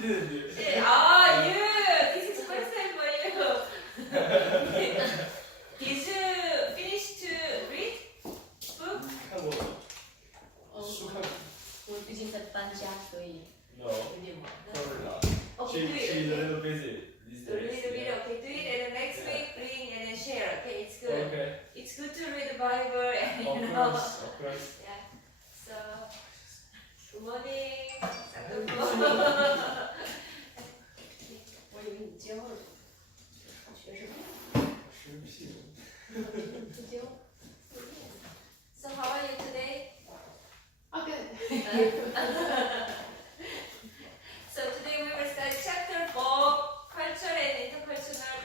didn't do it. You. This is first time for you. Did you finish to read book? 看过了，书看过。我最近在搬家，所以 No, 有点忙。 probably not. Okay, do it. She's a little busy these A days. little bit, yeah. okay. Do it, and then next Yeah. week bring and then share. Okay, it's good. Okay. It's good to read the Bible and Of you know. course, of course. Yeah. So, good morning. 我以为你教了，学什么？生屁。不教。 So how are you today? Okay. So today we will start chapter 4, culture and interpersonal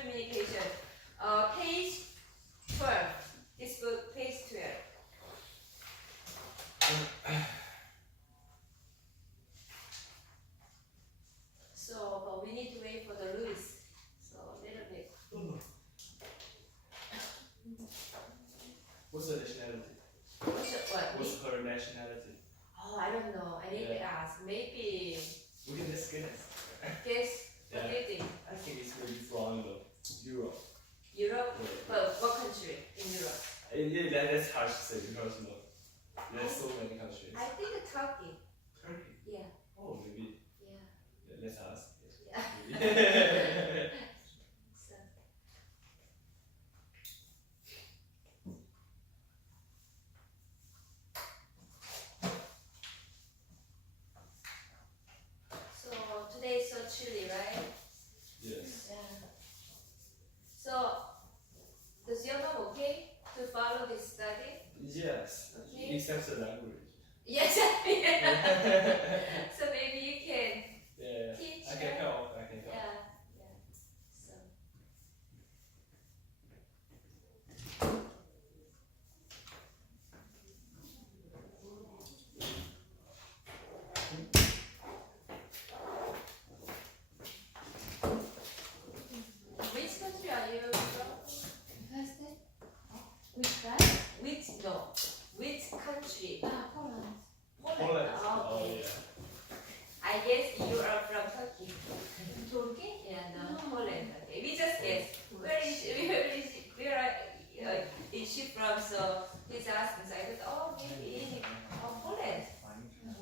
communication. Page 12. This book, page 12. So, but we need to wait for the rules. So a little bit. What's her nationality? What? What's her nationality? Oh, I don't know. I need to ask. Maybe. We can just guess. Guess. What Yeah. do you think? I think it's maybe from Europe. Europe? Yeah. Well, what country in Europe? Yeah, that's hard to say because there's so many countries. I think Turkey. Turkey. Yeah. Oh, maybe. Yeah. Yeah, let's ask. Yeah. Maybe. So. So today is so chilly, right? Yes. Yeah. So does your mom okay to follow this study? Yes. Okay. Except the language. Yes. So maybe you can Yeah. teach I can her. help. I can help. Yeah. Yeah. So. Which country are you from? Which class? Which country? Poland. Poland. Oh, Oh okay. yeah. I guess you are from Turkey. Turkey? Yeah, no, No. Poland. Okay, we just guess. Where is she from? So he's asking. So I thought, oh, maybe Poland.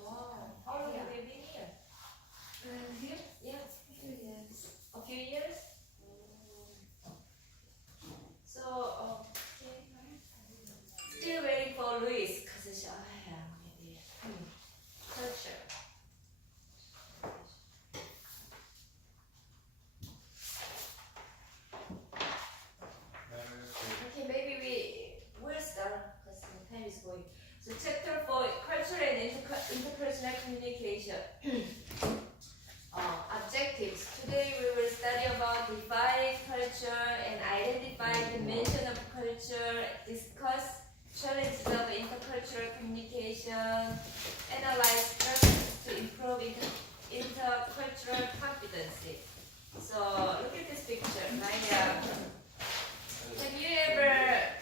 Wow. How long have you been here? Here? Yeah, A few years. a few years. So okay. Still waiting for Luis because it's maybe culture. Okay, maybe we'll start because the time is going. So chapter 4, culture and interpersonal communication. Objectives. Today we will study about defining culture and identify dimension of culture, discuss challenges of intercultural communication, analyze strategies to improve intercultural competency. So look at this picture, right? Have you ever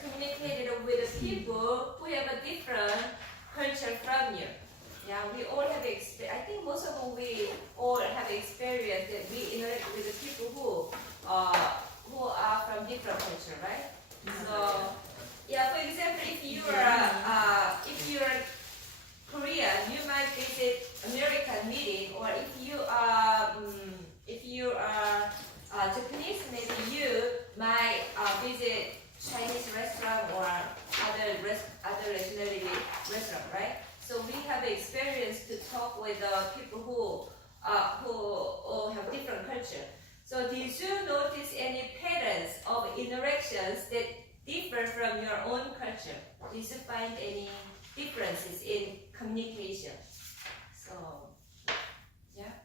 communicated with people who have a different culture from you? Yeah, we all have experience. I think most of them we all have experience that we interact with the people who are from different culture, right? So yeah, for example, if you are Korean, you might visit American meeting, or if you are Japanese, maybe you might visit Chinese restaurant or other nationality restaurant, right? So we have experience to talk with people who have different culture. So did you notice any patterns of interactions that differ from your own culture? Did you find any differences in communication? So yeah.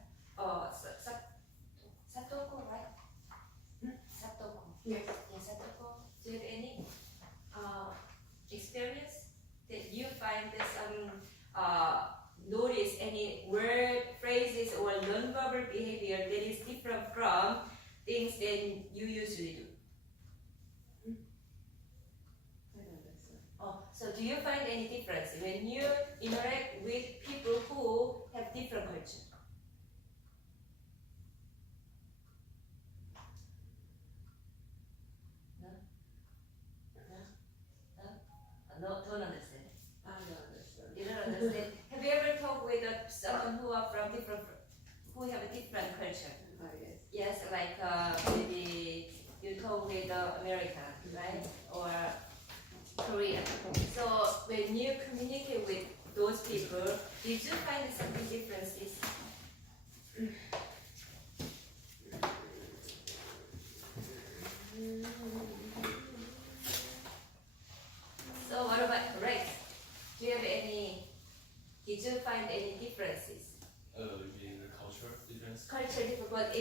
Satoko, right? Satoko. Yes. Yeah, Satoko. Do you have any experience that you find that notice any word, phrases, or non-verbal behavior that is different from things that you usually do? So do you find any difference when you interact with people who have different culture. No? No? No? Don't understand. I don't understand. You don't understand. Have you ever talked with someone who are from different, who have a different culture? Oh, yes. Yes, like maybe you talk with America, right? Or Korea. So when you communicate with those people, did you find some differences? So what about race? Do you have any? Did you find any differences? In the culture difference. Culture different, but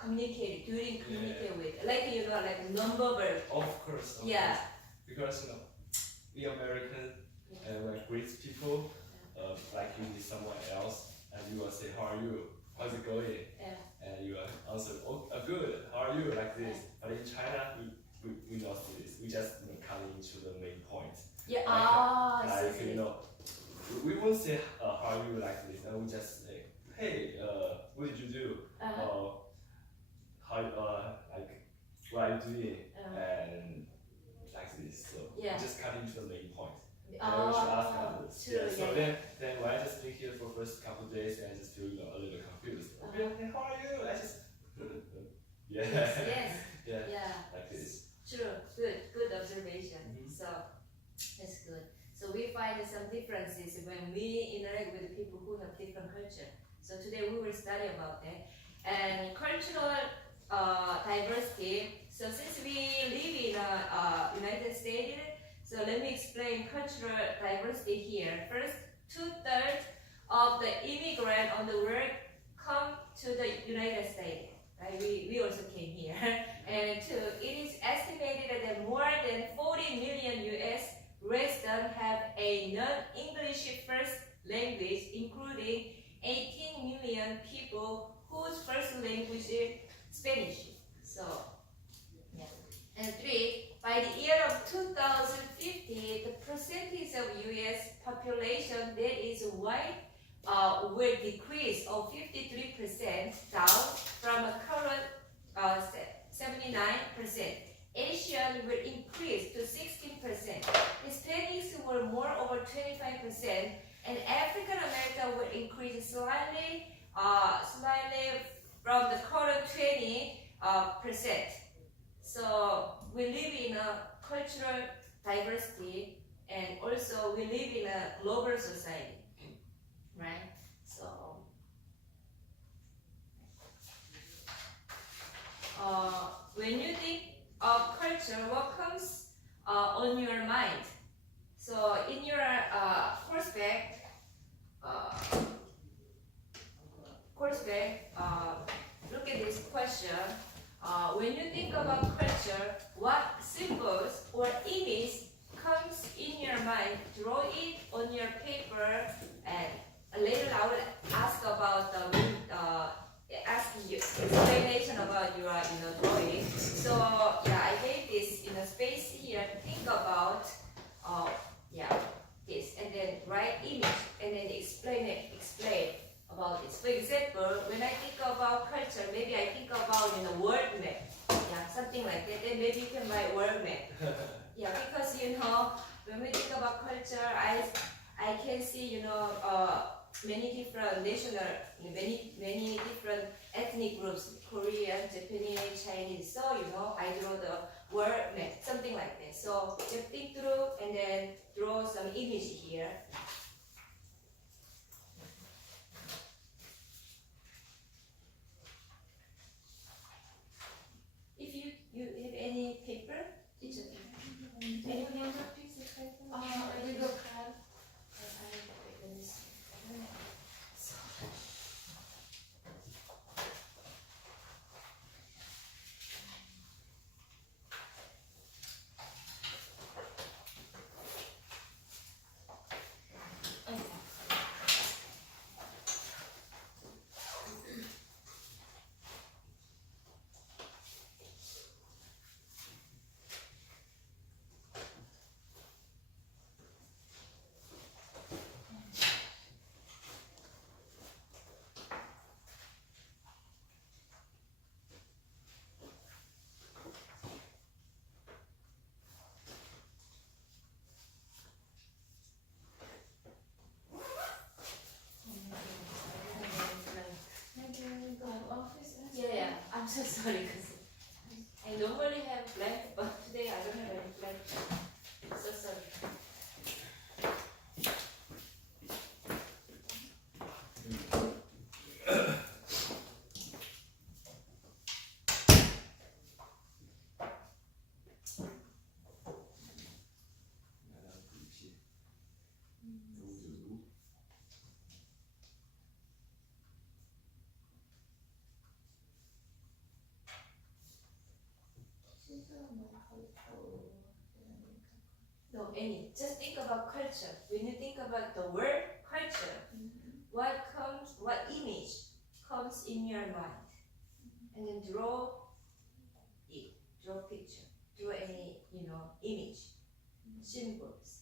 communicate during communicate with, like like non-verbal. Of course. Yeah. Because we American and we greet people, like you meet someone else, and you will say, "How are you? How's it going?" Yeah. And you will answer, "Oh, good. How are you?" Like this. But in China, we not do this. We just come into the main point. Yeah. Like, we won't say, "How are you?" like this. And we just say, "Hey, what did you do? How like what are you doing?" And like this. So we just cut into the main point. And we should ask others. True, So then when I just been here for first couple of days, I just feel a little confused. Okay, how are you? I just yeah. Yes. Yeah. Like this. True. Good observation. So that's good. So we find some differences when we interact with people who have different culture. So today we will study about that. And cultural diversity. So since we live in United States, so let me explain cultural diversity here. First, 2/3 of the immigrants on the world come to the United States. Right? We also came here. And two, it is estimated that more than 40 million US residents have a non-English first language, including 18 million people whose first language is Spanish. So, yeah. And three, by the year of 2050, the percentage of US population that is white will decrease of 53% down from a current 79%. Asian will increase to 16%. Hispanics will more over 25%, and African American will increase slightly from the current 20%. So we live in a cultural diversity, and also we live in a global society, right? So when you think of culture, what comes on your mind? So in your look at this question. When you think about culture, what symbols or image comes in your mind? Draw it on your paper, and later I will ask about explanation about your drawing. So yeah, I gave this space here to think about this, and then write image, and then explain about this. For example, when I think about culture, maybe I think about world map, something like that. Then maybe you can write world map. Yeah, because when we think about culture, I can see many different many different ethnic groups, Korean, Japanese, Chinese. So I draw the world map, something like that. So just think through and then draw some image here. If you have any paper, it's okay. Any paper? I will go grab. Let me see. so sorry. 'Cause I normally have blank, but today I don't have any blank. So sorry. No, any. Just think about culture. When you think about the word culture, what image comes in your mind? And then draw it, draw picture, draw any, image, symbols.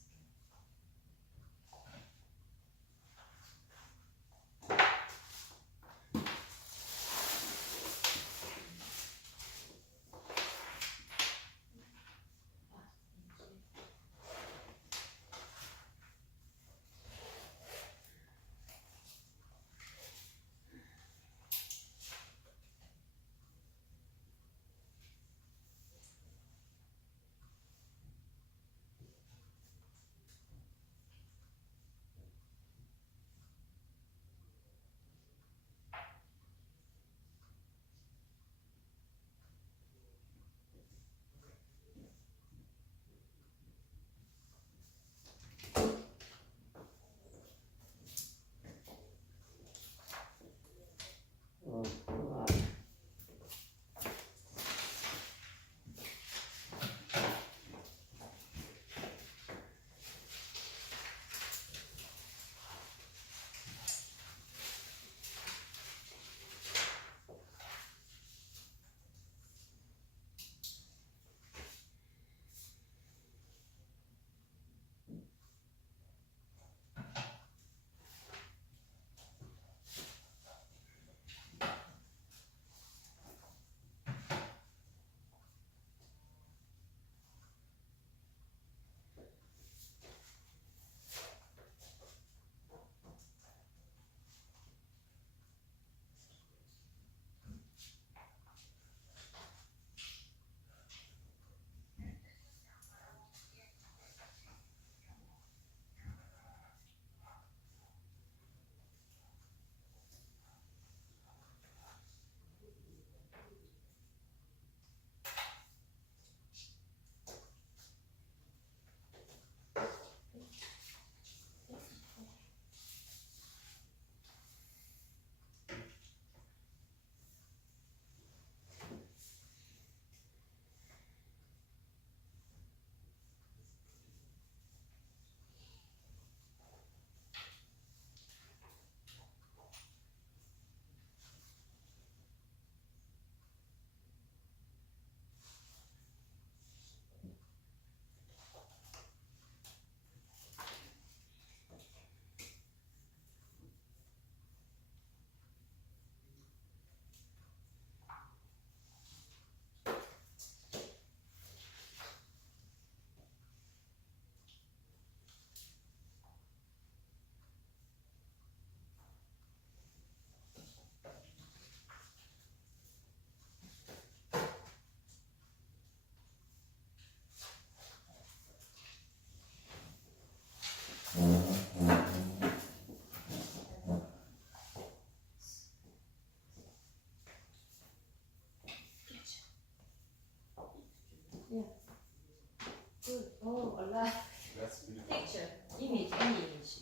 Good. Oh, a lot. That's beautiful. Picture, image, any image.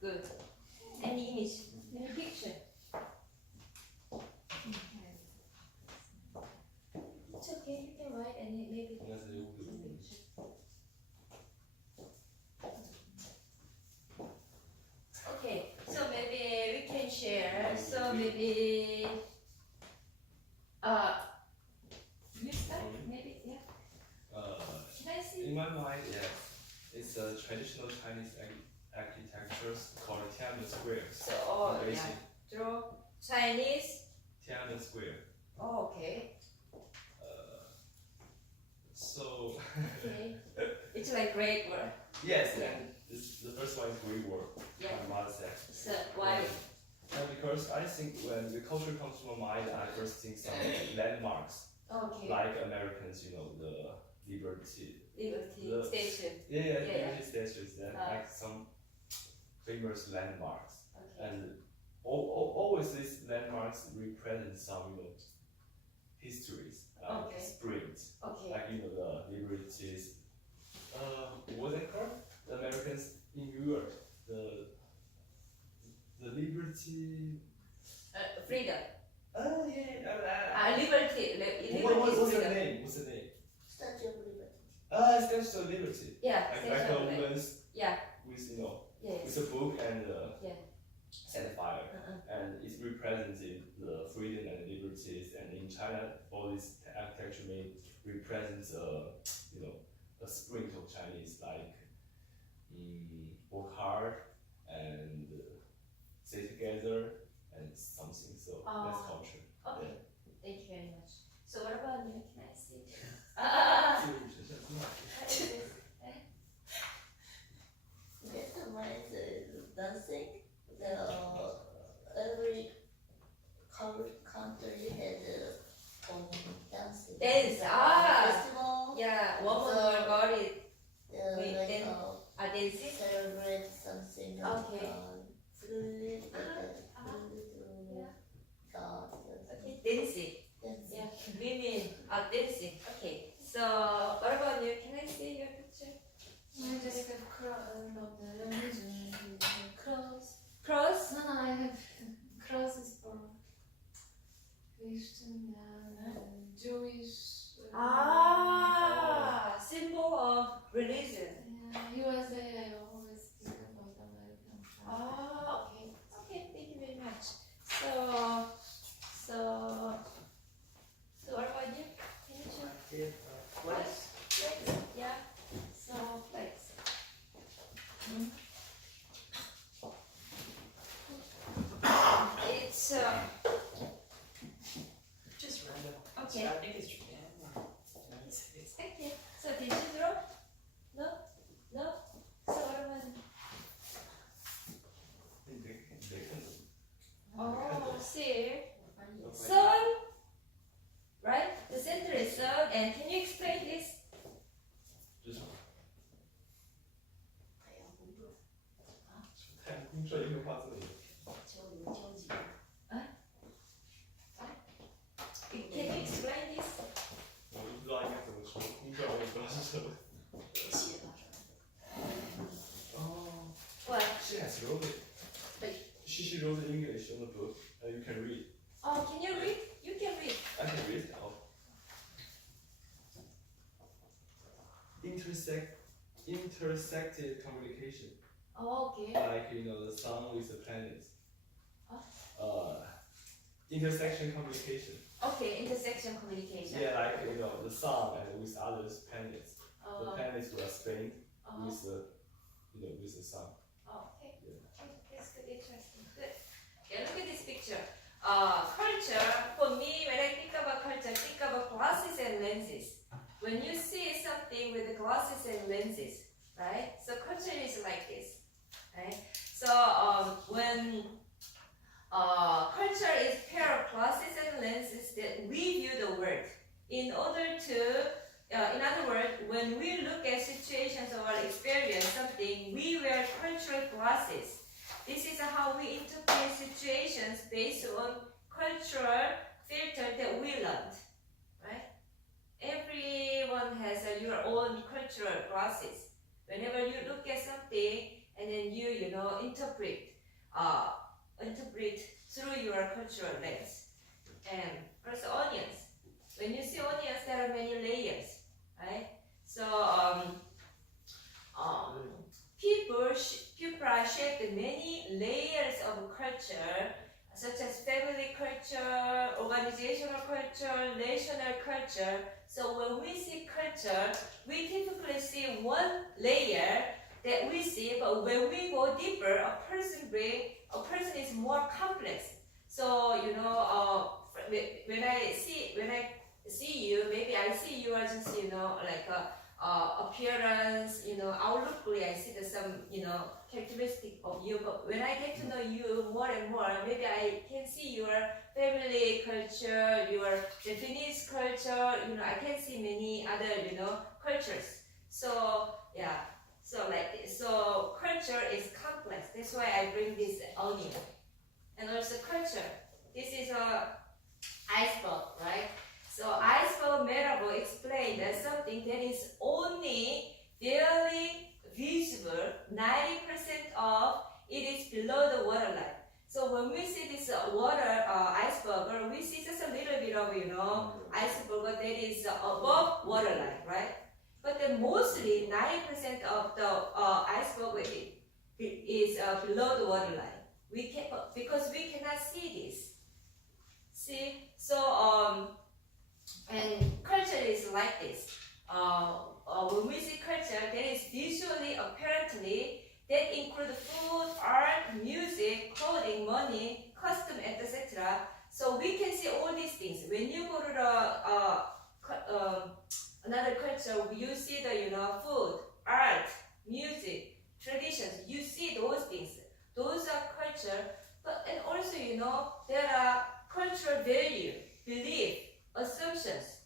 Good. Any image, any picture. It's okay, you can write and maybe 안녕하세요. some picture. Okay, so maybe we can share. So maybe you start maybe, yeah. Should I see? In my mind, yes, it's a traditional Chinese architecture called Tiananmen Square. So Amazing. draw Chinese. Tiananmen Square. Oh, okay. So Okay. It's like great work. yes, Yeah. the first one is Greek word. Yeah. My mother said. So why? Because I think when the culture comes to my mind, I first think some landmarks, Okay. like Americans, you know, the Liberty Liberty Station. Yeah, Yeah. Liberty statues, and like some famous landmarks. Okay. And always these landmarks represent some, you know, histories, like Okay. springs, Okay. like, you know, the liberties. What's it called? The Americans in New York, the liberty. Freedom. Yeah. Liberty. What's the freedom. name? What's the name? Statue of Liberty. Statue of Liberty. Yeah. Like Statue a of Liberty. woman's Yeah. with, you know, Yes. with a book and Yeah. set fire, and it represented the freedom and liberties. And in China, all this architecture may represent, you know, a spirit of Chinese, like work hard and stay together and something. So that's culture. Okay. Thank you very much. So what about you? Can I see? Vietnamese is dancing. Every country has own dancing. Dance. Festival. Yeah. Woman or got it. Wait, Like then- dancing. celebrate something. Okay. Food. Yeah. God. Okay. Dancing. Dancing. Yeah. Women are dancing. Okay. So what about you? Can I see your picture? I just have cross. Cross. No, I have crosses for Christian and Jewish. Symbol of religion. Yeah, USA, I always think about American flag. Okay. Okay. Thank you very much. So what about you? Can you show? Flex. Yeah. So flex. It's Just random. okay. I think it's Japan. It's Okay. So did you draw? No? No? So what about Oh, see. Sun, right? The center is sun, and can you explain this? Can you explain this? What? She wrote English on the book. You can read. Oh, can you read? You can read. I can read. Intersected communication. Oh, okay. Like, you know, the sun with the planets. Intersection communication. Okay, intersection communication. Yeah, like, you know, the sun and with other planets. The planets will spin with the, you know, with the sun. Okay. Yeah. That's good, interesting. Good. Yeah, look at this picture. Culture, for me, when I think about culture, think about glasses and lenses. When you see something with the glasses and lenses, right? So culture is like this, right? So when culture is pair of glasses and lenses that we view the world. In order to, in other words, when we look at situations or experience something, we wear cultural glasses. This is how we interpret situations based on cultural filter that we learned, right? Everyone has your own cultural glasses. Whenever you look at something and then you interpret through your cultural lens. And first, onions. When you see onions, there are many layers, right? So people are shaped in many layers of culture, such as family culture, organizational culture, national culture. So when we see culture, we typically see one layer that we see, but when we go deeper, a person is more complex. So when I see you, maybe I see you as just like appearance, outlookly, I see some, characteristic of you. But when I get to know you more and more, maybe I can see your family culture, your Japanese culture. I can see many other, cultures. So yeah. So like this. So culture is complex. That's why I bring this onion. And also culture. This is a iceberg, right? So iceberg metaphor explains that something that is only barely visible, 90% of it is below the waterline. So when we see this water iceberg, we see just a little bit of iceberg that is above waterline, right? But then mostly 90% of the iceberg is below the waterline. Because we cannot see this. See, so and culture is like this. When we see culture, that is visually, apparently, that include food, art, music, clothing, money, custom, etc. So we can see all these things. When you go to the another culture, you see the food, art, music, traditions. You see those things. Those are culture. But and also there are cultural value, belief, assumptions.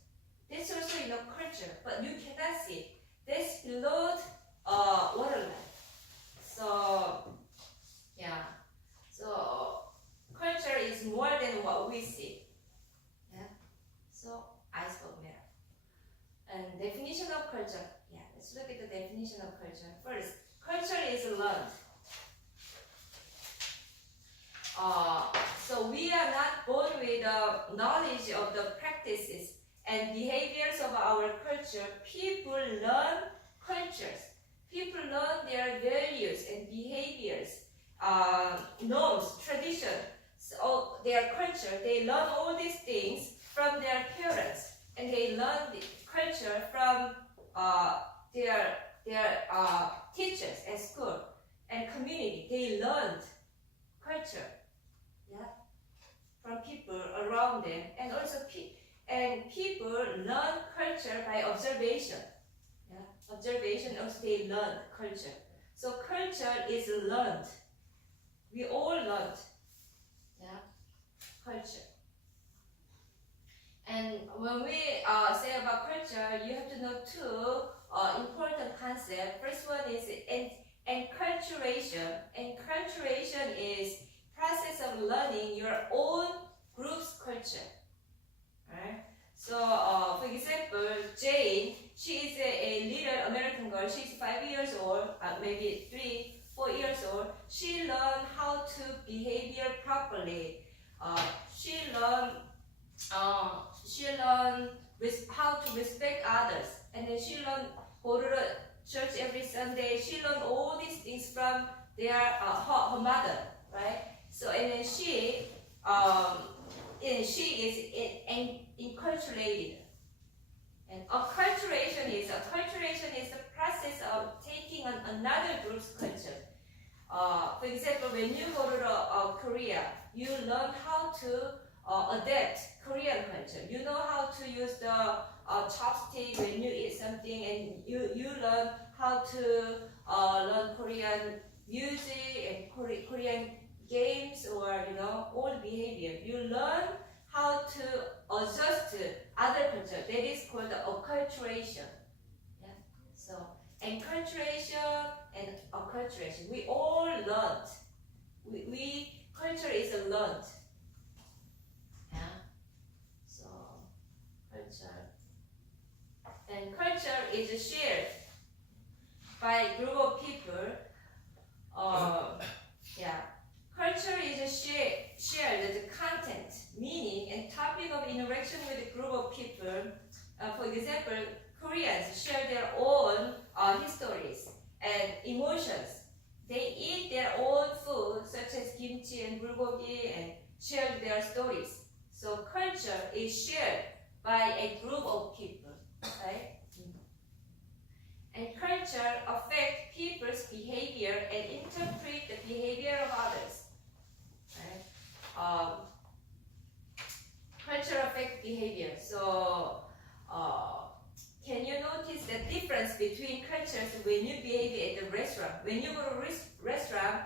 That's also culture, but you cannot see. That's below waterline. So yeah. So culture is more than what we see. Yeah. So iceberg metaphor. And definition of culture. Yeah, let's look at the definition of culture. First, culture is learned. So we are not born with the knowledge of the practices and behaviors of our culture. People learn cultures. People learn their values and behaviors, norms, tradition, so their culture. They learn all these things from their parents, and they learn the culture from their teachers at school and community. They learned culture, yeah, from people around them, and also people learn culture by observation. Yeah, observation also they learn culture. So culture is learned. We all learned, yeah, culture. And when we say about culture, you have to know two important concepts. First one is enculturation. Enculturation is process of learning your own group's culture. Right? So, for example, Jane, she is a little American girl. She's 5 years old, maybe 3-4 years old. She learned how to behave properly. She learned how to respect others, and then she learned go to the church every Sunday. She learned all these things from her mother, right? So and then she is enculturated. And acculturation is the process of taking on another group's culture. For example, when you go to Korea, you learn how to adapt Korean culture. You know how to use the chopstick when you eat something, and you learn how to learn Korean music and Korean games, or all behavior. You learn how to adjust to other culture. That is called the acculturation. Yeah. So enculturation and acculturation. We all learned. Culture is learned. Yeah. So culture. And culture is shared by a group of people. Yeah. Culture is shared the content, meaning, and topic of interaction with a group of people. For example, Koreans share their own histories and emotions. They eat their own food, such as kimchi and bulgogi, and share their stories. So culture is shared by a group of people, right? And culture affects people's behavior and interpret the behavior of others. Right? Culture affects behavior. So, can you notice the difference when you behave at the restaurant. When you go to restaurant,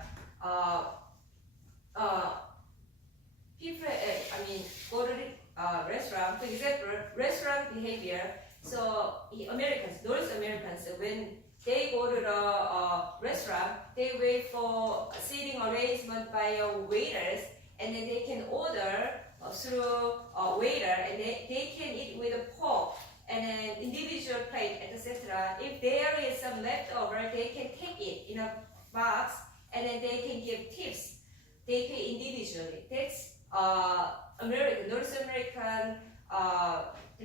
people, go to restaurant. For example, restaurant behavior. So Americans, North Americans, when they go to the restaurant, they wait for a seating arrangement by waiters, and then they can order through a waiter, and they can eat with a fork and an individual plate, etc. If there is some leftover, they can take it in a box, and then they can give tips. They pay individually. That's North American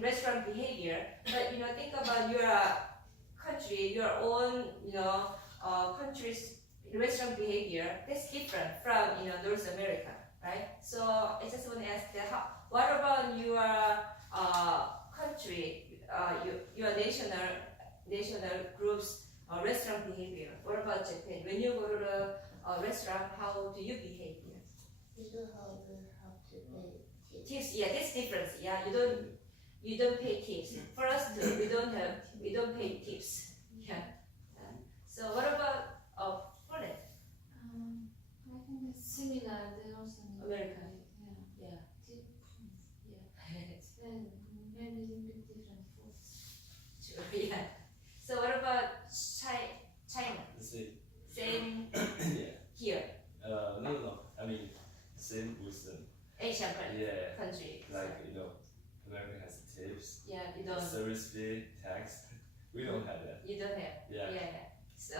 restaurant behavior. But think about your country, your own country's restaurant behavior. That's different from North America, right? So I just want to ask that. What about your country, your national groups restaurant behavior? What about Japan? When you go to the restaurant, how do you behave? You don't have to pay Tips, yeah, that's different. Yeah, you don't pay tips. For us too, we don't pay tips. Yeah. So what about Poland? I think it's similar. They also need American. Yeah. Yeah. Yeah. And maybe a little bit different foods. Sure, yeah. So what about China? Same Yeah. here, No. Same with Asian yeah. country. Like America has tips, Yeah, you don't. service fee, tax. We don't have that. You don't have. Yeah. So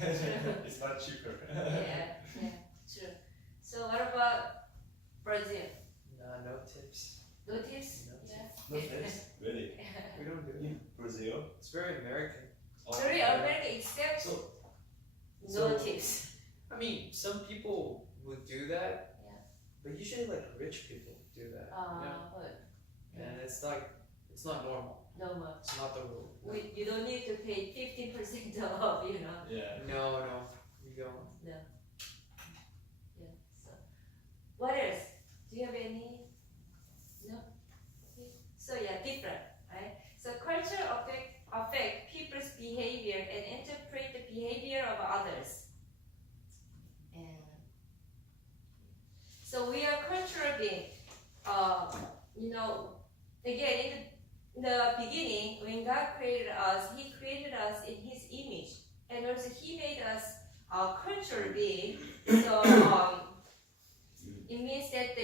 It's much cheaper. yeah, true. So what about Brazil? No tips. No tips? No Yeah. No tips. Really? We don't do it. In Brazil? It's very American. Very American, except So- no tips. Some people would do that. Yeah. But usually like rich people do that. But And it's not normal. no more. It's not the rule. You don't need to pay 15% off, Yeah. No, we don't. Yeah. So, what else? Do you have any? No. Okay. So yeah, different, right? So culture affect people's behavior and interpret the behavior of others. And so we are cultural beings. Again, in the beginning, when God created us, He created us in His image, and also He made us a cultural being. So it means that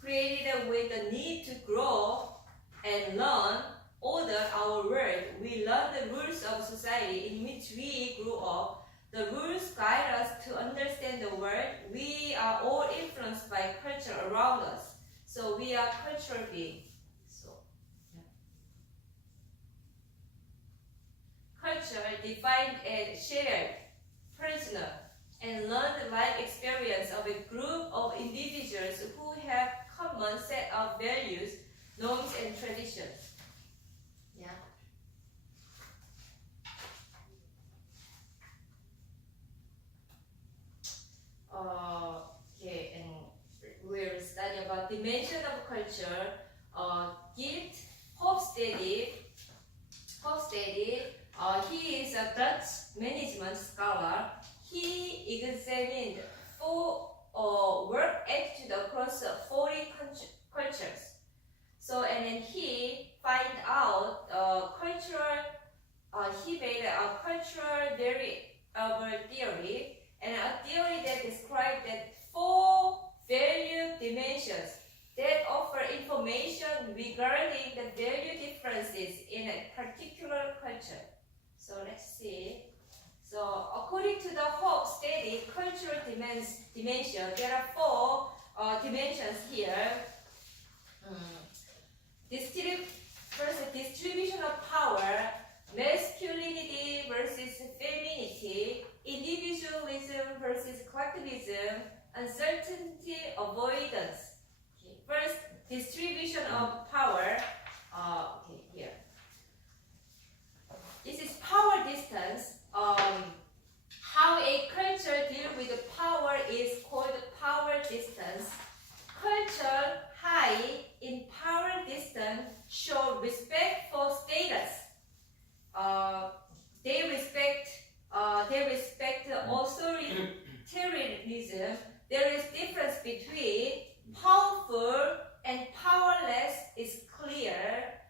created with the need to grow and learn order our world. We learn the rules of society in which we grew up. The rules guide us to understand the world. We are all influenced by culture around us. So we are cultural beings. Culture defined as shared, personal, and learned life experience of a group of individuals who have common set of values, norms, and traditions. Yeah. Okay, and we'll study about dimension of culture. Geert Hofstede. He is a Dutch management scholar. He examined work attitude across 40 cultures. So, and then he find out he made a cultural theory, and a theory that described that 4 value dimensions that offer information regarding the value differences in a particular culture. So let's see. So according to the Hope study, cultural dimension, there are 4 dimensions here. First, distribution of power, masculinity versus femininity, individualism versus collectivism, uncertainty avoidance. Okay. First, distribution of power. Here. This is power distance. How a culture deals with the power is called power distance. Culture high in power distance show respect for status. between powerful and powerless is clear.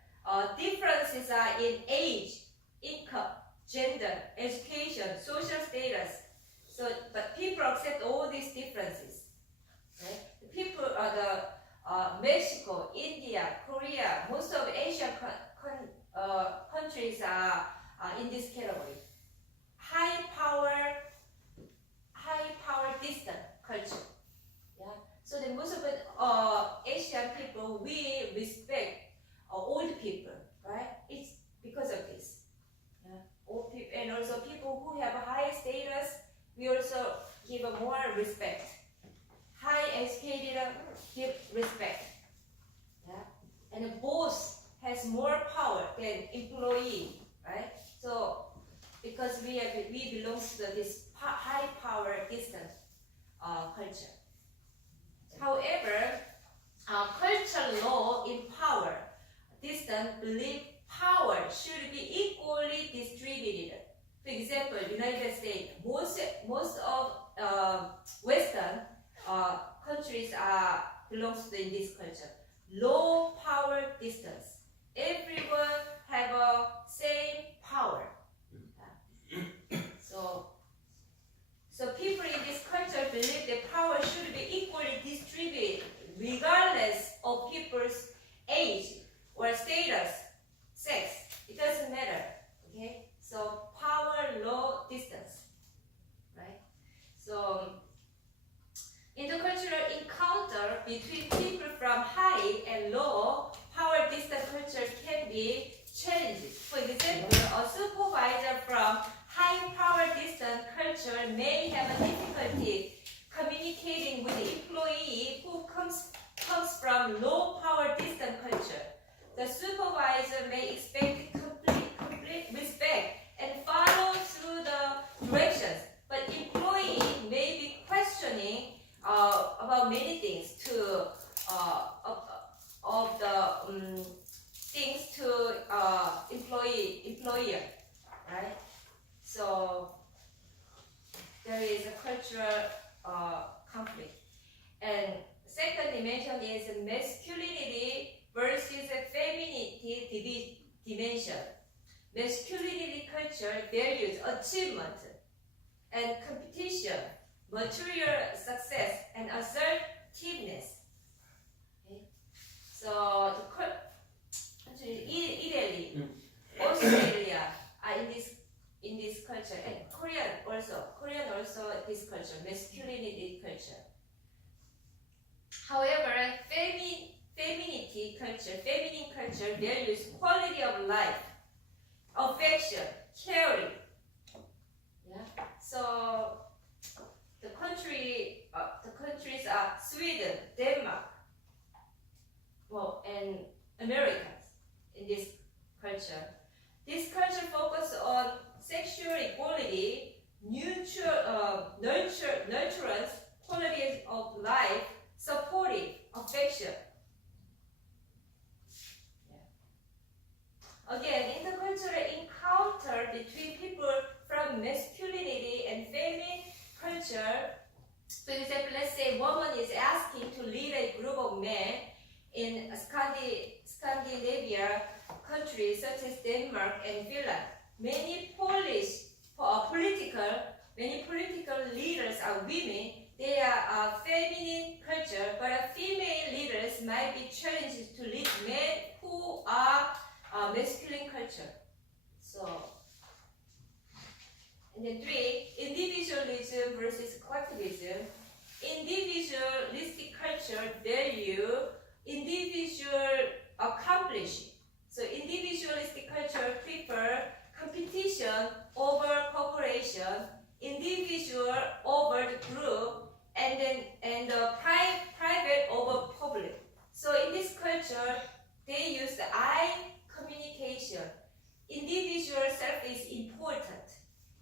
Differences are in age, income, gender, education, social status. So, but people accept all these differences. Right? The people are the Mexico, India, Korea, most of Asian countries are in this category. High power distant culture. Yeah. So the most of the Asian people, we respect old people, right? It's because of this. Yeah. Old people, and also people who have a high status, we also give a more respect. High educated, give respect. Yeah. And the boss has more power than employee, right? So because we belong to this high power distant culture. However, cultural law in power distant believe power should be equally distributed. For example, United States, most of Western countries belongs to this culture. Low power distance. Everyone have a same power. So people in this culture believe that power should be equally distributed regardless of people's age or status, sex. It doesn't matter. Okay? So power, low, distance. Right? So intercultural encounter between people from high and low power distant culture can be challenging. For example, a supervisor from high power distant culture may have a difficulty communicating with the employee who comes from low power distant culture. The supervisor may expect complete respect and follow through the directions, but employee may be questioning about many things of the things to employer, right? So there is a cultural conflict. And second dimension is masculinity versus femininity dimension. Masculinity culture values achievement and competition, material success, and assertiveness. Okay? So Italy, Australia are in this culture, and Korean also this culture, masculinity culture. However, feminine culture values quality of life, affection, caring. Yeah. So the countries are Sweden, Denmark, and Americans in this culture. This culture focuses on sexual equality, nurturance, quality of life, supportive, affection. Yeah. Again, intercultural encounter between people from masculinity and feminine culture. For example, let's say a woman is asking to lead a group of men in Scandinavia countries such as Denmark and Finland. Many political leaders are women. They are feminine culture, but female leaders might be challenged to lead men who are masculine culture. So, and then 3, individualism versus collectivism. Individualistic culture value individual accomplishing. So individualistic culture prefer competition over cooperation, individual over the group, and private over public. So in this culture, they use the I communication. Individual self is important.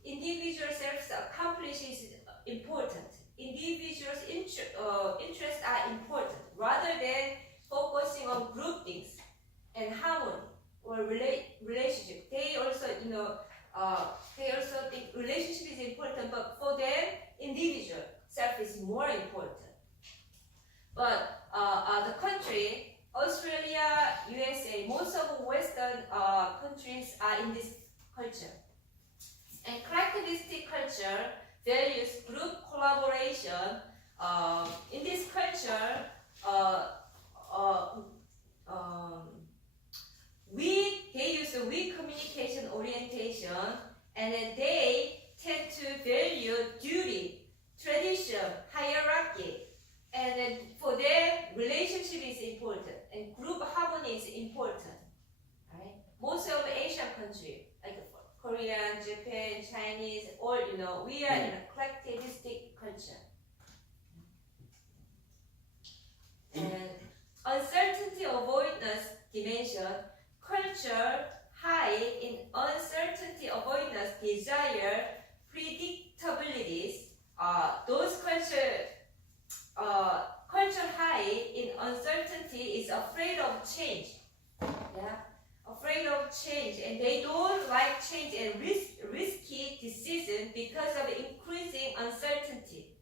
Individual self accomplish is important. Individuals' interests are important rather than focusing on group things and harmony or relationship. They also, think relationship is important, but for them, individual self is more important. is afraid of change. Yeah, afraid of change, and they don't like change and risky decision because of increasing uncertainty.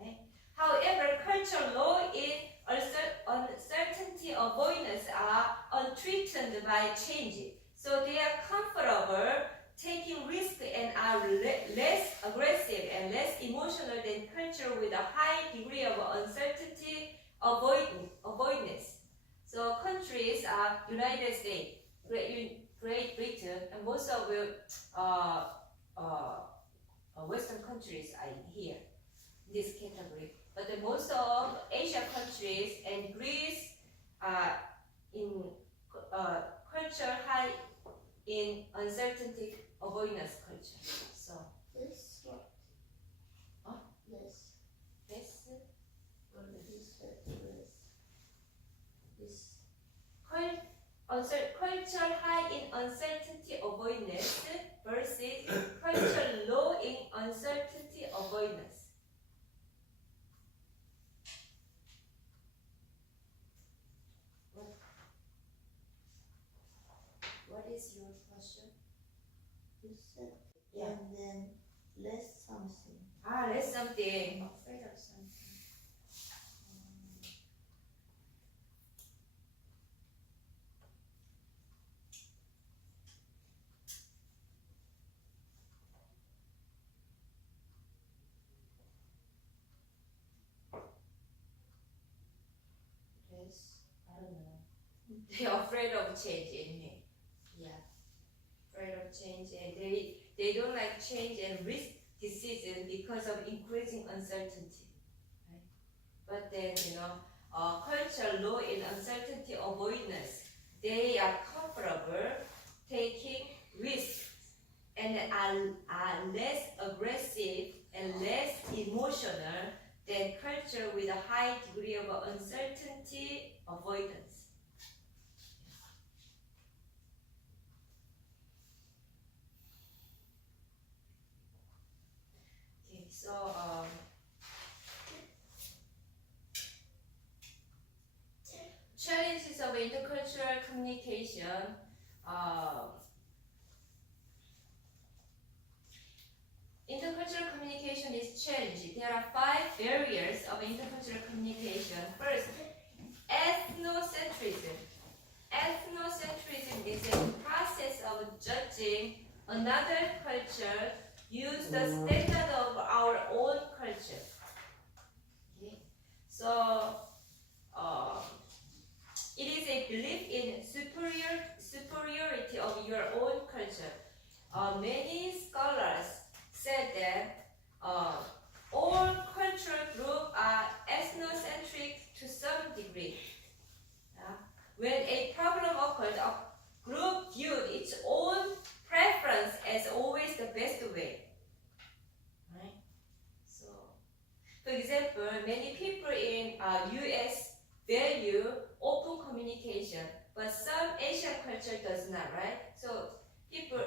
Right? However, cultural law is uncertainty avoidance are unthreatened by change, so they are comfortable taking risk and are less aggressive and less emotional than culture with a high degree of uncertainty avoidance. So countries are United States, Great Britain, and most of the Western countries are here in this category. But the most of Asian countries and Greece are in culture high in uncertainty avoidance culture. So This what? Huh? This. this This. culture high in uncertainty avoidance versus culture low in uncertainty avoidance. What is your question? You said. Yeah. And then less something. Less something. Afraid of something. Yes, I don't know. They're afraid of change in me. Yeah, afraid of change, and they don't like change and risk decision because of increasing uncertainty. Right? But then culture low in uncertainty avoidance. They are comfortable taking risks and are less aggressive and less emotional than culture with a high degree of uncertainty avoidance. Okay, so challenges of intercultural communication. Intercultural communication is challenging. There are 5 barriers of intercultural communication. First, ethnocentrism. Ethnocentrism is a process of judging another culture use the standard of our own culture. Okay? So, it is a belief in superiority of your own culture. Many scholars said that all cultural groups are ethnocentric to some degree. When a problem occurred, a group viewed its own preference as always the best way. Right? So, for example, many people in US value open communication, but some Asian culture does not, right? So people,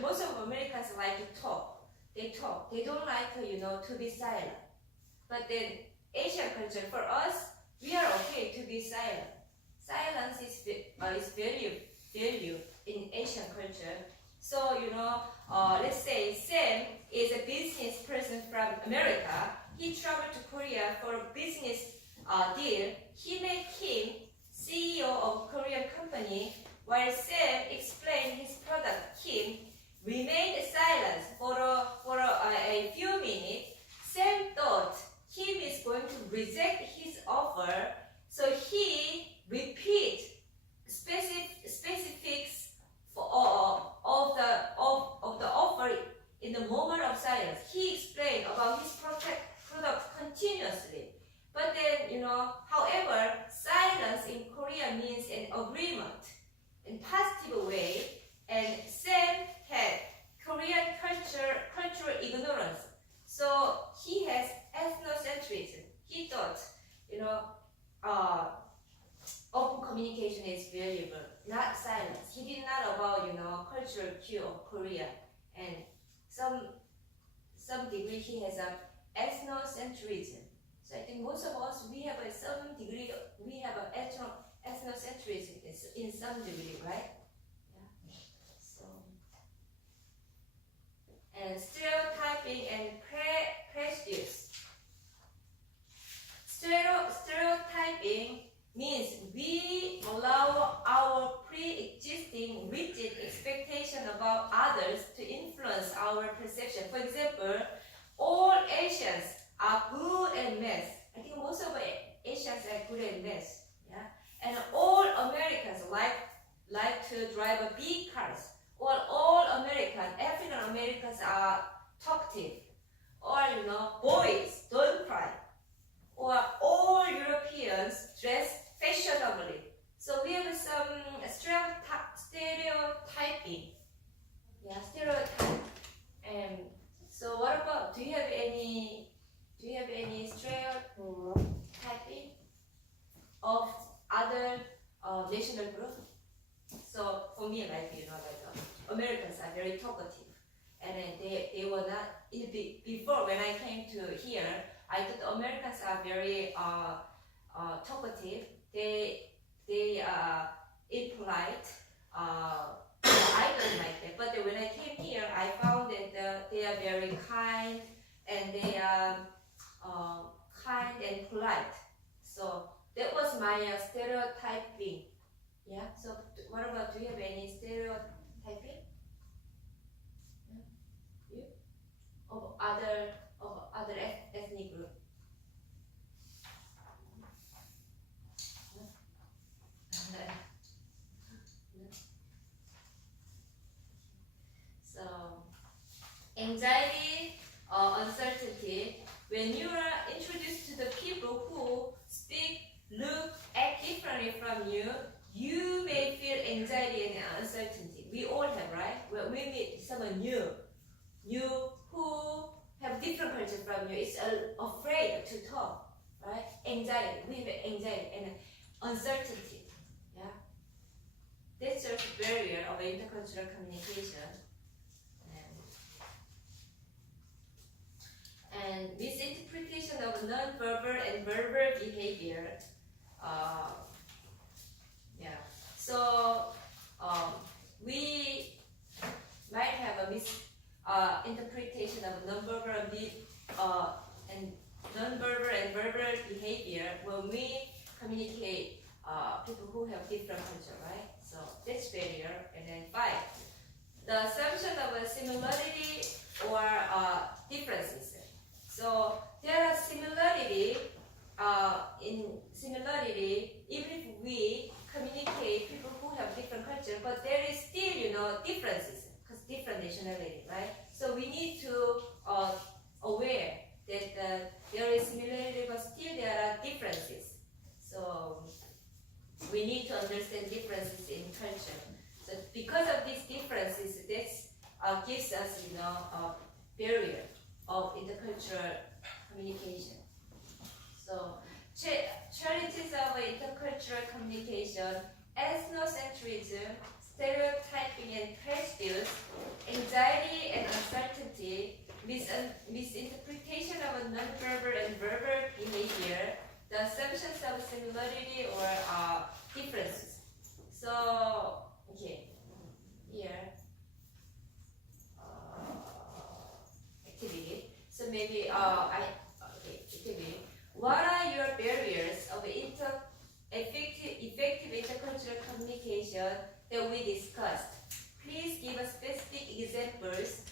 most of Americans like to talk. They talk. They don't like to be silent. But then Asian culture, for us, we are okay to be silent. Silence is value in Asian culture. So let's say Sam is a business person from America. He traveled to Korea for a business deal. He made Kim CEO of Korean company, while Sam explained his product. Kim remained silent for a few minutes. Sam thought Kim is going to reject his offer, so he repeat specifics of the offer in the moment of silence. He explained about his product continuously. But then, however, silence in Korea means an agreement in positive way, and Sam had Korean cultural ignorance. So he has ethnocentrism. He thought, open communication is valuable, not silence. He did not about, cultural cue of Korea, and some degree he has a ethnocentrism. So I think most of us, we have a certain degree, we have an in some degree, right? Yeah. So, and stereotyping and prejudice. Stereotyping means we allow our pre-existing rigid expectation about others to influence our perception. For example, all Asians are good at math. I think most of Asians are good at math. Yeah, and all Americans like to drive a big cars. Or all African Americans are talkative. Or boys don't cry. Or all Europeans dress fashionably. So we have some stereotyping. Yeah, stereotype. And so what about? Do you have any stereotyping of other national group? So for me, Americans are very talkative, and then they were not before when I came to here. I thought Americans are very talkative. They impolite. I don't like that. But when I came here, I found that they are very kind and they are kind and polite. So that was my stereotyping. Yeah. So what about? Do you have any stereotyping? Yeah. You? Of other ethnic group? So anxiety or uncertainty. When you are introduced to the people who speak, look, act differently from you, you may feel anxiety and uncertainty. We all have, right? When we meet someone new who have different culture from you, it's afraid to talk, right? Anxiety. We have anxiety and uncertainty. Yeah, that's just barrier of intercultural communication. And misinterpretation of non-verbal and verbal behavior. Yeah. So we might have a misinterpretation of non-verbal and verbal behavior when we communicate people who have different culture, right? So that's barrier. And then 5, the assumption of a similarity or differences. So there are similarity even if we communicate people who have different culture, but there is still differences because different nationality, right? So we need to aware that there is similarity, but still there are differences. So we need to understand differences in culture. So because of these differences, that gives us a barrier of intercultural communication. So challenges of intercultural communication: ethnocentrism, stereotyping and prejudice, anxiety and uncertainty, misinterpretation of nonverbal and verbal behavior, the assumptions of similarity or differences. So okay, here. Activity. So maybe activity. What are your barriers of effective intercultural communication that we discussed? Please give us specific examples.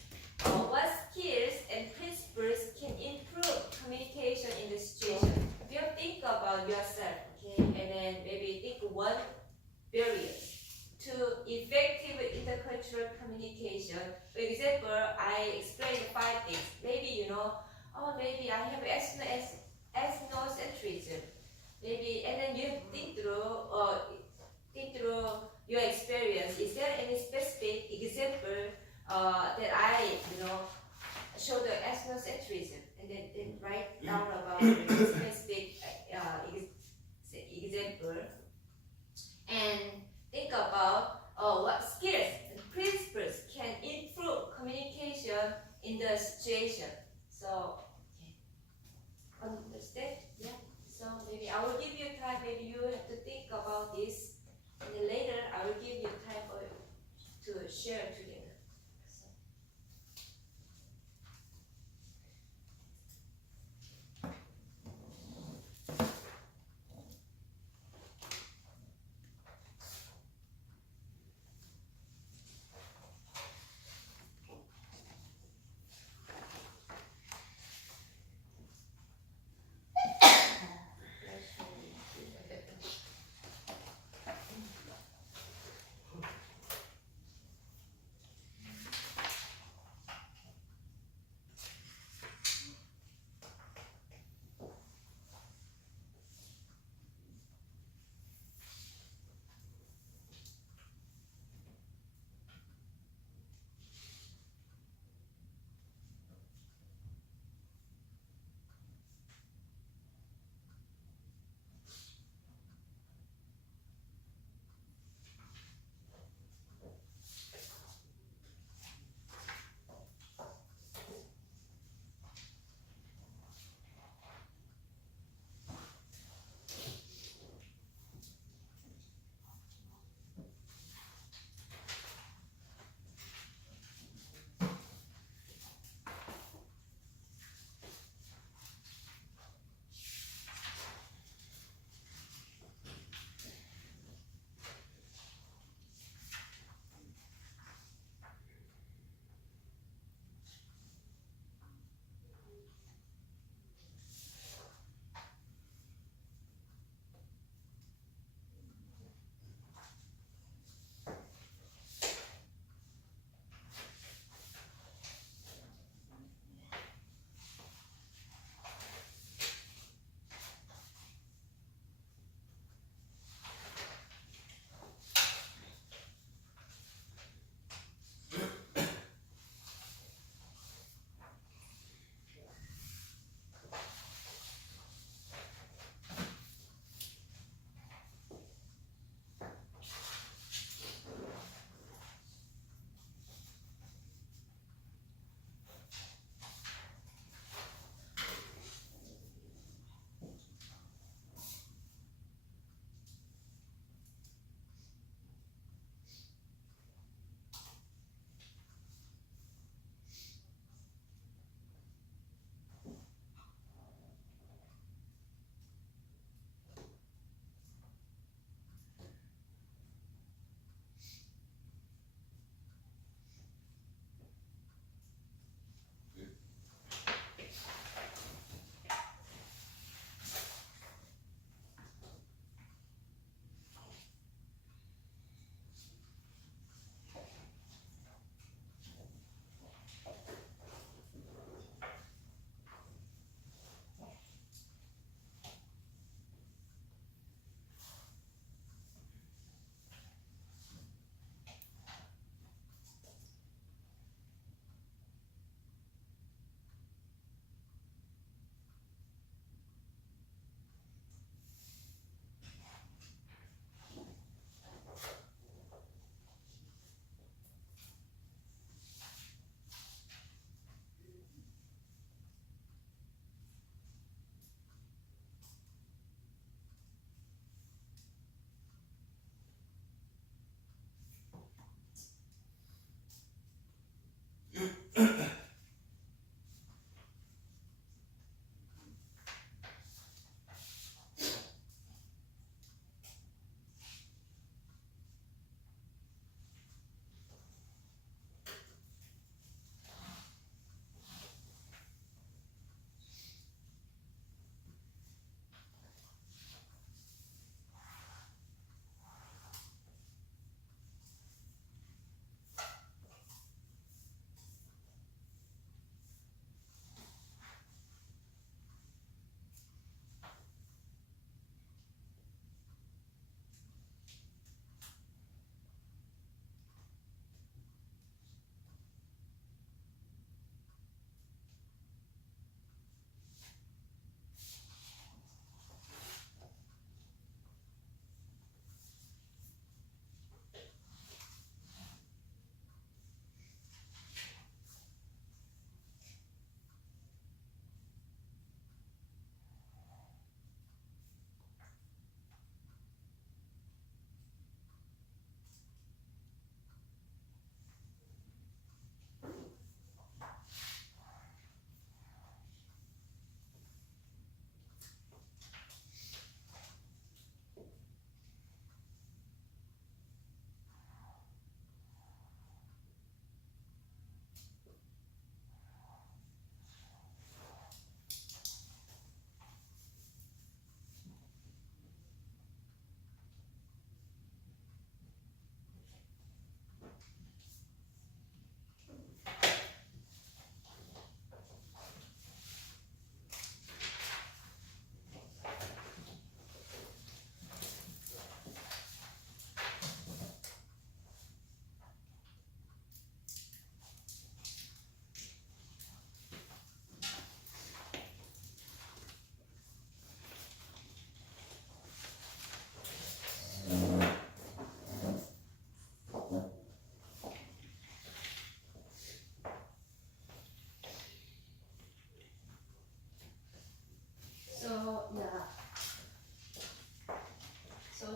What skills and principles can improve communication in this situation? If you think about yourself, okay, and then maybe think one barrier to effective intercultural communication. For example, I explained 5 things. Maybe maybe I have ethnocentrism. Maybe, and then you think through your experience. Is there any specific example that I show the ethnocentrism, and then write down about the specific example, and think about what skills and principles can improve communication in the situation. So, okay. Understand? Yeah. So maybe I will give you time. Maybe you have to think about this, and then later share together. So.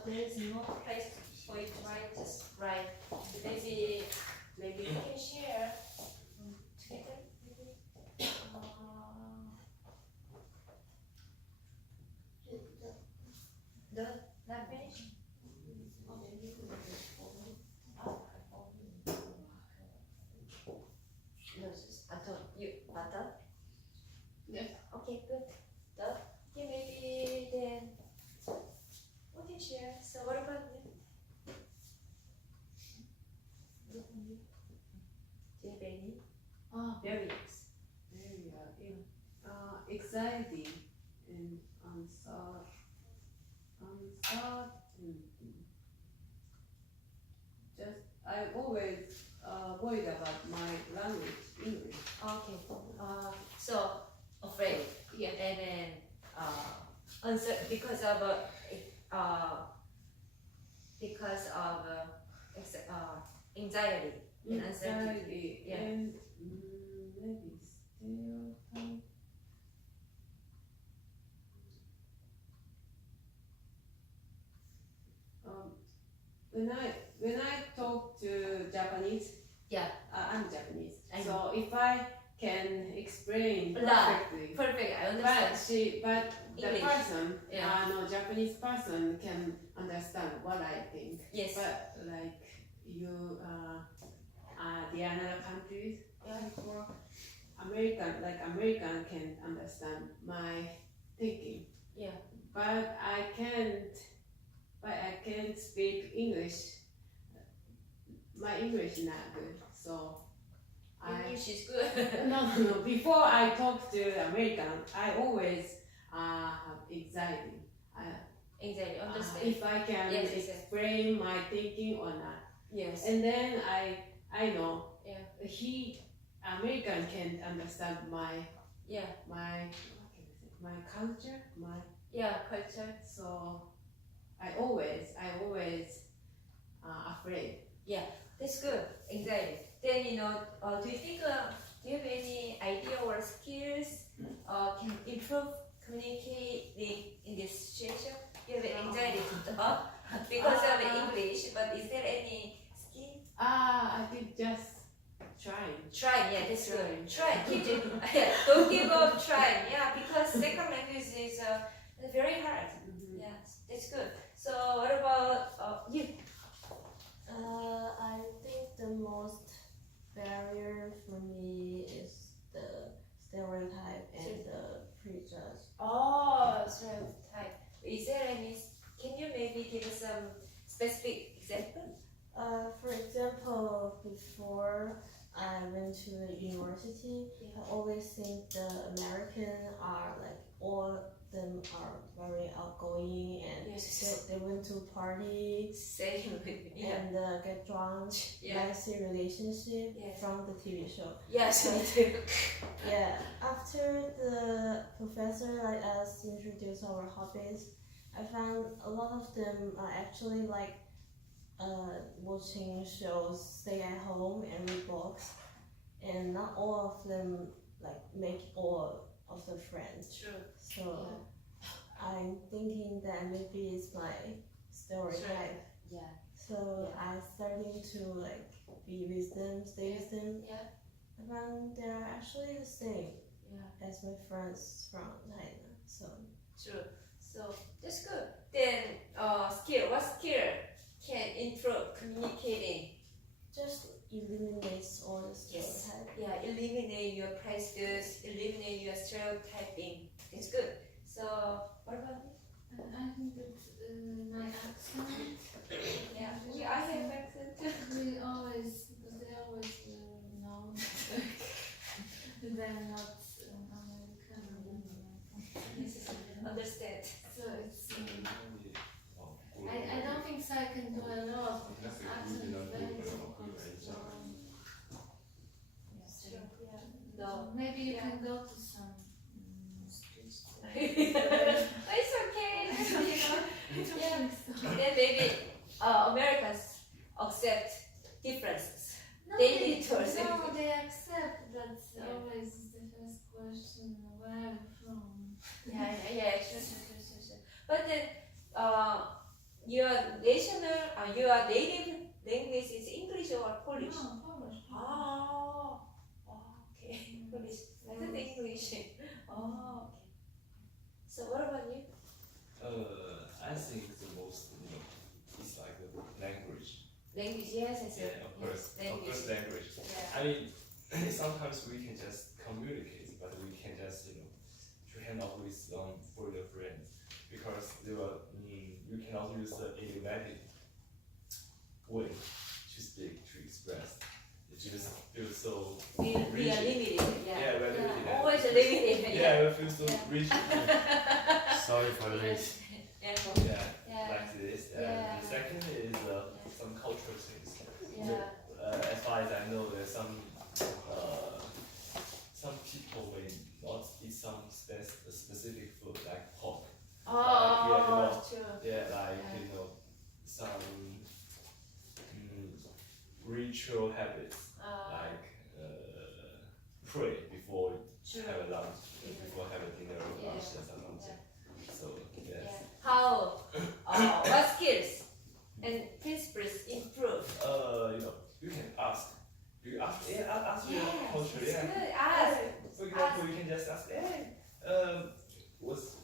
there is no place for you to write. Just write. Maybe you can share together. Maybe. Not finished. No, just I thought you done? Yes. Okay, good. Done. Okay, maybe then we can share. So what about you? Do you have any? Variants. Anxiety and uncertain. Just I always worried about my language, English. Okay. So afraid. Yeah. And then uncertain because of anxiety and uncertainty. Anxiety Yeah. and maybe stereotype. When I talk to Japanese, Yeah. I'm Japanese. I So if I can explain Yeah. perfectly, Perfect. I understand. but the English. person, Yeah. no Japanese person can understand what I think. Yes. But like you, the another countries, Yeah. for American can understand my thinking. Yeah. But I can't speak English. My English is not good, so English is good. no. Before I talk to American, I always have anxiety. Anxiety. Understand. If I can Yes, yes, yes. explain my thinking or not, Yes. and then I know Yeah. American can understand my Yeah. my culture, Yeah. Culture. so I always afraid. That's good. Anxiety. Then do you think do you have any idea or skills can improve communicating in this situation? You have anxiety because of the English, but is there any skill? I think just trying. Try, yeah, that's Trying. good. Try, keep it. Yeah, don't give up trying. Yeah, because second language is very hard. Mhm. Yeah, that's good. So what about you? I think the most barrier for me is the stereotype and the prejudge. Oh, stereotype. Is there any? Can you maybe give us some specific example? For example, before I went to the university, Yeah. I always think the American are like all of them are very outgoing and Yes. they went to party Same with me. Yeah. and get drunk, Yeah. messy relationship Yes. from the TV show. Yes, me too. Yeah, after the professor let us introduce our hobbies, I found a lot of them are actually like watching shows, stay at home and read books, and not all of them like make all of the friends. True. So I'm thinking that maybe it's my stereotype. Yeah. So I starting to like be with them, stay with them. Yeah. I found they're actually the same Yeah. as my friends from China. So True. So that's good. Then skill. What skill can improve communicating? just eliminates all the Yes. stereotype. Yeah, eliminate your prejudice, eliminate your stereotyping. It's good. So what about you? I think that my accent. Yeah, I have accent. We always, because they always know that they're not American. Understand. So it's. I don't think so. I can do a lot. Because accent is very difficult. So, yes, No. maybe you Yeah. can go to some speech. It's okay. Yeah. Then maybe Americans accept differences. No, They need to accept no, it. they accept. That's Yeah. always the first question. Where are you from? Yeah, sure. But then, your your native language is English or Polish? Polish. Okay. Polish. I thought English. Okay. So what about you? I think the most, it's like the language. Language, yes, I said. Yeah, of course, Language. language. Yeah. I mean, sometimes we can just communicate, but we can just, to hang out with further friends, because you cannot use the idiomatic way to speak, to express. It just feels so We are rigid. limited. Yeah, we're limited. Always limited. Yeah, it feels so rigid. Sorry for this. Yeah. Yeah, like this. Yeah. The second is some cultural things. Yeah. As far as I know, there's some people may not eat some specific food like pork. Oh, true. Yeah, like some ritual habits, like pray before True. have a lunch, before have a dinner or Yeah. lunch or something. So yes. Yeah. How? What skills and principles improve? You can ask. You ask. Yeah, ask your Yes, culture. it's Yeah. good. Ask. For example, you can just ask, hey, what's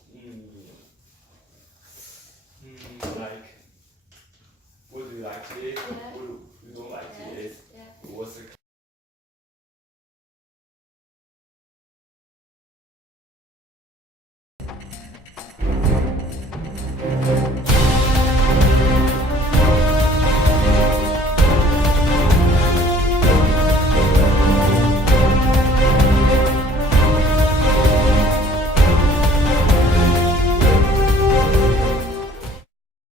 like, what do you like to eat? Yeah.